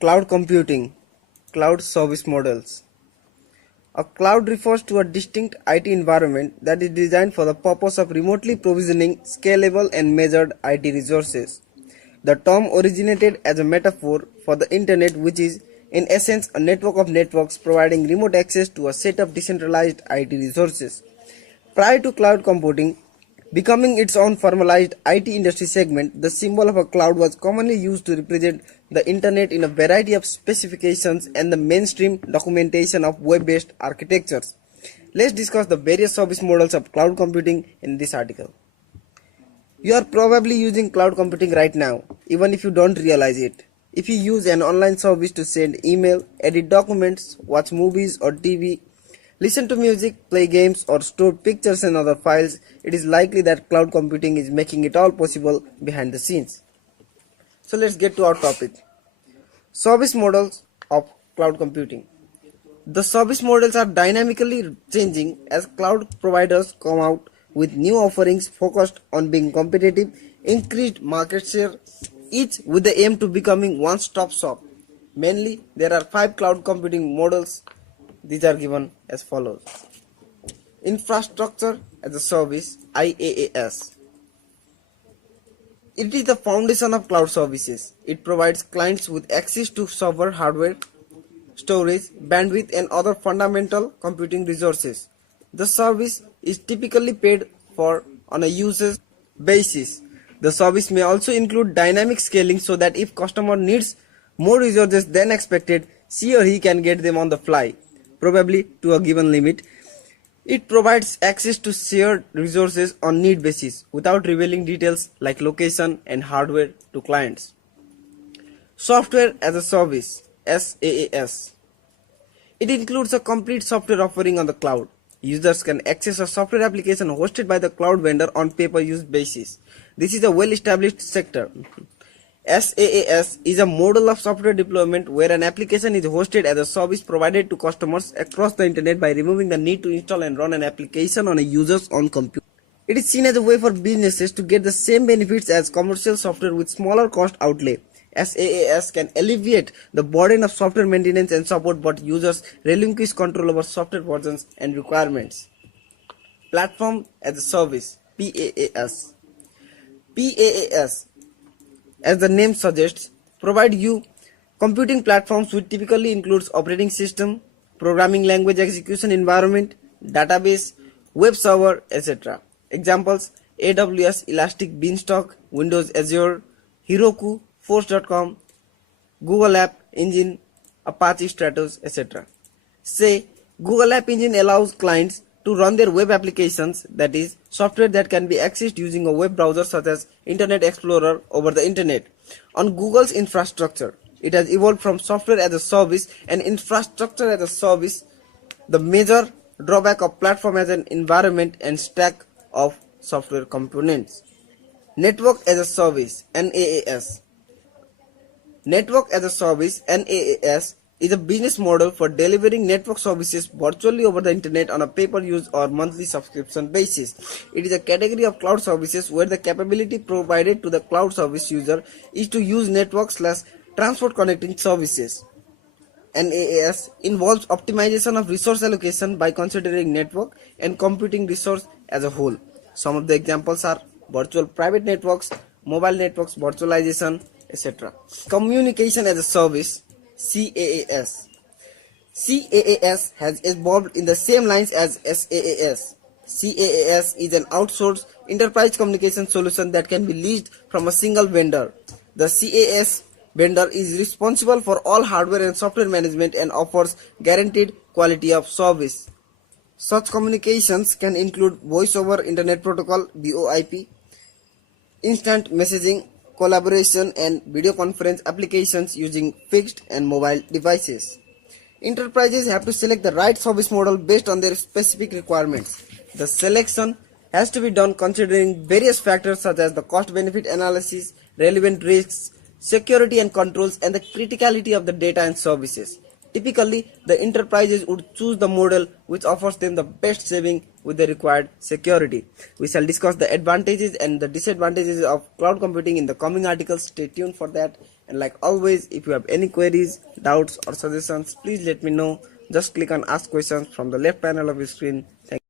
Cloud computing, cloud service models. A cloud refers to a distinct IT environment that is designed for the purpose of remotely provisioning scalable and measured IT resources. The term originated as a metaphor for the internet, which is in essence a network of networks providing remote access to a set of decentralized IT resources. Prior to cloud computing becoming its own formalized IT industry segment, the symbol of a cloud was commonly used to represent the internet in a variety of specifications and the mainstream documentation of web-based architectures. Let's discuss the various service models of cloud computing in this article. You are probably using cloud computing right now, even if you don't realize it. If you use an online service to send email, edit documents, watch movies or TV, listen to music, play games, or store pictures and other files, it is likely that cloud computing is making it all possible behind the scenes. So let's get to our topic. Service models of cloud computing. The service models are dynamically changing as cloud providers come out with new offerings focused on being competitive, increased market share, each with the aim to becoming one-stop shop. Mainly, there are 5 cloud computing models. These are given as follows. Infrastructure as a service, IaaS. It is the foundation of cloud services. It provides clients with access to server hardware, storage, bandwidth, and other fundamental computing resources. The service is typically paid for on a usage basis. The service may also include dynamic scaling so that if customer needs more resources than expected, she or he can get them on the fly, probably to a given limit. It provides access to shared resources on need basis without revealing details like location and hardware to clients. Software as a service, SaaS. It includes a complete software offering on the cloud. Users can access a software application hosted by the cloud vendor on pay-per-use basis. This is a well-established sector. SaaS is a model of software deployment where an application is hosted as a service provided to customers across the internet by removing the need to install and run an application on a user's own computer. It is seen as a way for businesses to get the same benefits as commercial software with smaller cost outlay. SaaS can alleviate the burden of software maintenance and support, but users relinquish control over software versions and requirements. Platform as a service, PaaS. PaaS, as the name suggests, provide you computing platforms which typically includes operating system, programming language execution environment, database, web server, etc. Examples: AWS Elastic Beanstalk, Windows Azure, Heroku, Force.com, Google App Engine, Apache Stratus, etc. Say, Google App Engine allows clients to run their web applications, that is, software that can be accessed using a web browser such as Internet Explorer over the internet. On Google's infrastructure, it has evolved from software as a service and infrastructure as a service. The major drawback of platform as an environment and stack of software components. Network as a service, NAAS. Network as a service, NAAS, is a business model for delivering network services virtually over the internet on a pay-per-use or monthly subscription basis. It is a category of cloud services where the capability provided to the cloud service user is to use network/transport connecting services. NAAS involves optimization of resource allocation by considering network and computing resource as a whole. Some of the examples are virtual private networks, mobile networks virtualization, etc. Communication as a service, CaaS. CaaS has evolved in the same lines as SaaS. CaaS is an outsourced enterprise communication solution that can be leased from a single vendor. The CaaS vendor is responsible for all hardware and software management and offers guaranteed quality of service. Such communications can include voice over internet protocol (VoIP), instant messaging, collaboration, and video conference applications using fixed and mobile devices. Enterprises have to select the right service model based on their specific requirements. The selection has to be done considering various factors such as the cost-benefit analysis, relevant risks, security and controls, and the criticality of the data and services. Typically, the enterprises would choose the model which offers them the best saving with the required security. We shall discuss the advantages and the disadvantages of cloud computing in the coming articles. Stay tuned for that. And like always, if you have any queries, doubts or suggestions, please let me know. Just click on ask questions from the left panel of your screen. Thank you.